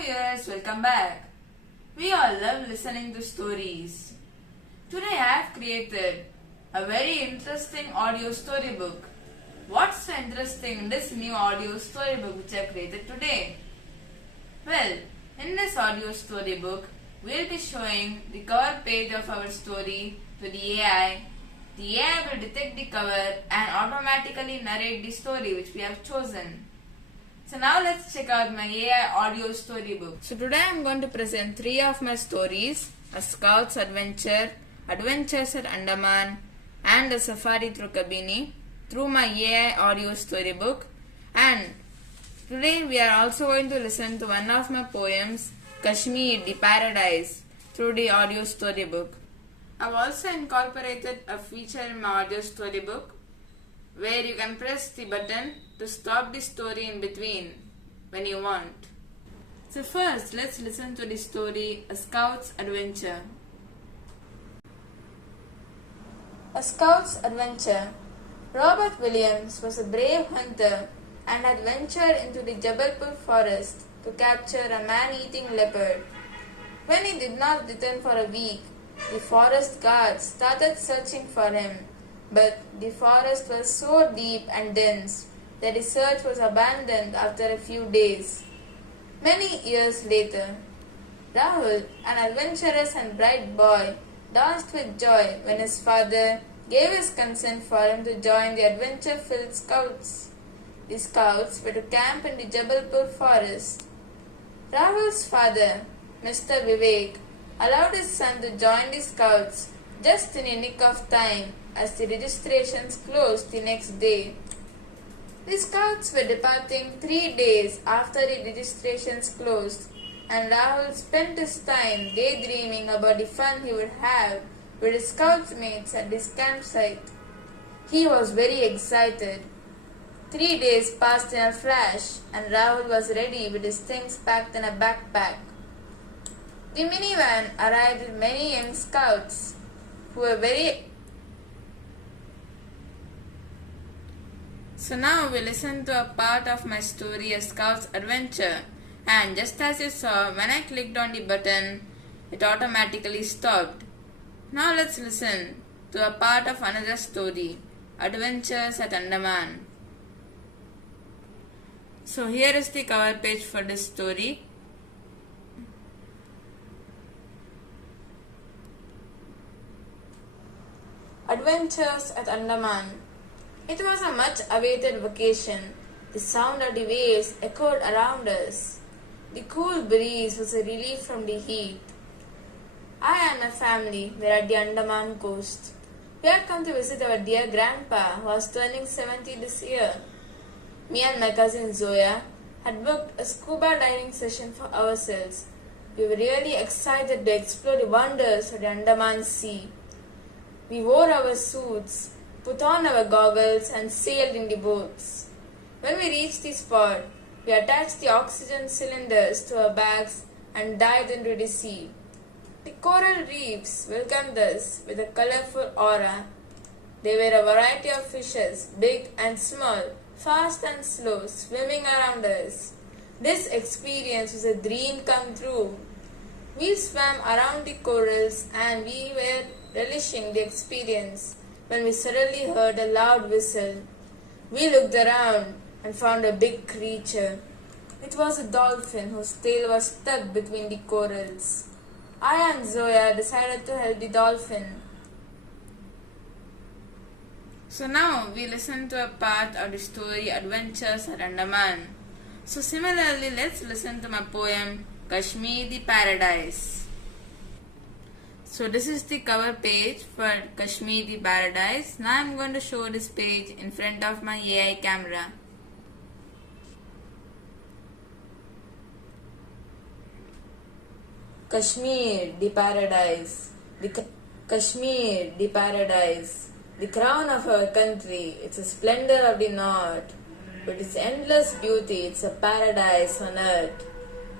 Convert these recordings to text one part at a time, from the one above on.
viewers, welcome back. We all love listening to stories. Today I have created a very interesting audio storybook. What's so interesting in this new audio storybook which I have created today? Well, in this audio storybook, we will be showing the cover page of our story to the AI. The AI will detect the cover and automatically narrate the story which we have chosen. So now let's check out my AI audio storybook. So today I am going to present 3 of my stories: A Scout's Adventure, Adventures at Andaman, and A Safari through Kabini through my AI audio storybook. And today we are also going to listen to one of my poems, Kashmir, the Paradise, through the audio storybook. I've also incorporated a feature in my audio storybook where you can press the button to stop the story in between when you want. So first, let's listen to the story, A Scout's Adventure. A Scout's Adventure. Robert Williams was a brave hunter and had ventured into the Jabalpur forest to capture a man-eating leopard. When he did not return for a week, the forest guards started searching for him, but the forest was so deep and dense that the search was abandoned after a few days. Many years later, Rahul, an adventurous and bright boy, danced with joy when his father gave his consent for him to join the adventure-filled scouts. The scouts were to camp in the Jabalpur forest. Rahul's father, Mr. Vivek, allowed his son to join the scouts just in the nick of time as the registrations closed the next day. The scouts were departing 3 days after the registrations closed, and Rahul spent his time daydreaming about the fun he would have with his scoutmates at this campsite. He was very excited. 3 days passed in a flash, and Rahul was ready with his things packed in a backpack. The minivan arrived with many young scouts who were very... So now we listen to a part of my story, A Scout's Adventure, and just as you saw, when I clicked on the button, it automatically stopped. Now let's listen to a part of another story, Adventures at Andaman. So here is the cover page for this story. Adventures at Andaman. It was a much awaited vacation. The sound of the waves echoed around us. The cool breeze was a relief from the heat. I and my family were at the Andaman coast. We had come to visit our dear grandpa who was turning 70 this year. Me and my cousin Zoya had booked a scuba diving session for ourselves. We were really excited to explore the wonders of the Andaman Sea. We wore our suits, put on our goggles and sailed in the boats. When we reached the spot, we attached the oxygen cylinders to our bags and dived into the sea. The coral reefs welcomed us with a colorful aura. There were a variety of fishes, big and small, fast and slow, swimming around us. This experience was a dream come true. We swam around the corals and we were relishing the experience when we suddenly heard a loud whistle. We looked around and found a big creature. It was a dolphin whose tail was stuck between the corals. I and Zoya decided to help the dolphin. So now we listen to a part of the story Adventures at Andaman. So similarly, let's listen to my poem Kashmir, the Paradise. So this is the cover page for Kashmir, the Paradise. Now I am going to show this page in front of my AI camera. Kashmir, the Paradise. Kashmir, the Paradise. The crown of our country. It's a splendor of the north. With its endless beauty, it's a paradise on earth.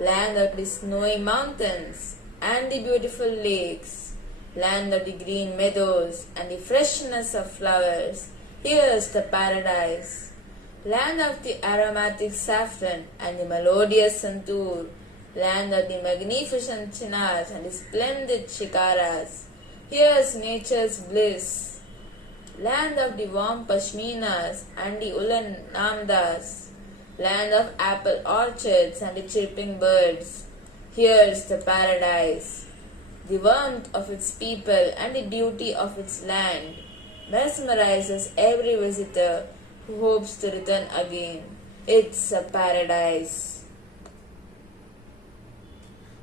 Land of the snowy mountains and the beautiful lakes, land of the green meadows and the freshness of flowers. Here's the paradise. Land of the aromatic saffron and the melodious santoor, land of the magnificent chinars and the splendid shikaras. Here's nature's bliss, land of the warm pashminas and the woolen namdas, land of apple orchards and the chirping birds. Here's the paradise, the warmth of its people and the beauty of its land mesmerizes every visitor who hopes to return again. It's a paradise.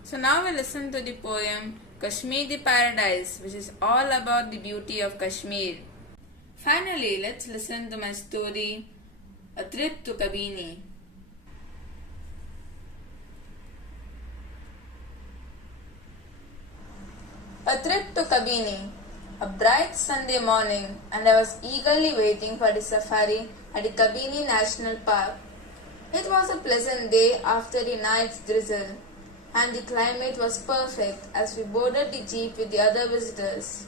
So now we listen to the poem Kashmir the Paradise, which is all about the beauty of Kashmir. Finally, let's listen to my story, A Trip to Kabini. A trip to Kabini. A bright Sunday morning, and I was eagerly waiting for the safari at the Kabini National Park. It was a pleasant day after the night's drizzle, and the climate was perfect as we boarded the jeep with the other visitors.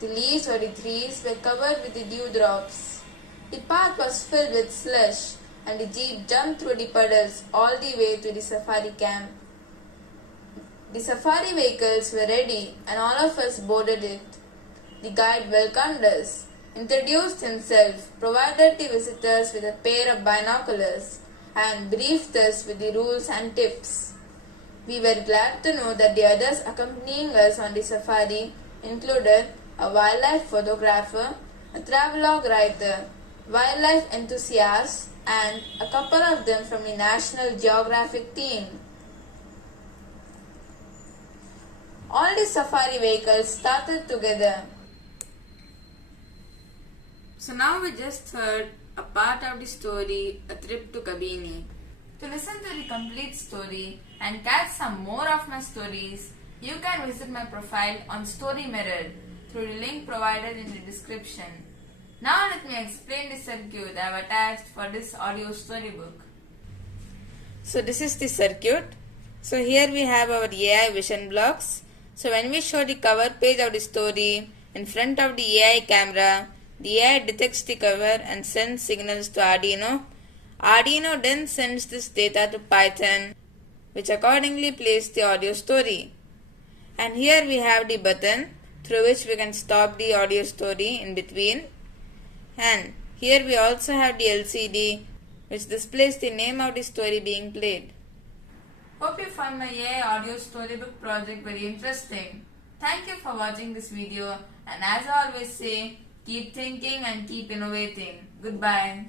The leaves of the trees were covered with the dewdrops. The path was filled with slush, and the jeep jumped through the puddles all the way to the safari camp. The safari vehicles were ready, and all of us boarded it. The guide welcomed us, introduced himself, provided the visitors with a pair of binoculars, and briefed us with the rules and tips. We were glad to know that the others accompanying us on the safari included a wildlife photographer, a travelogue writer, wildlife enthusiasts, and a couple of them from the National Geographic team. All the safari vehicles started together. So now we just heard a part of the story, A Trip to Kabini. To listen to the complete story and catch some more of my stories, you can visit my profile on Story Mirror through the link provided in the description. Now let me explain the circuit I have attached for this audio storybook. So this is the circuit. So here we have our AI vision blocks. So when we show the cover page of the story in front of the AI camera, the AI detects the cover and sends signals to Arduino. Arduino then sends this data to Python, which accordingly plays the audio story. And here we have the button through which we can stop the audio story in between. And here we also have the LCD, which displays the name of the story being played. Hope you found my AI audio storybook project very interesting. Thank you for watching this video, and as I always say, keep thinking and keep innovating. Goodbye.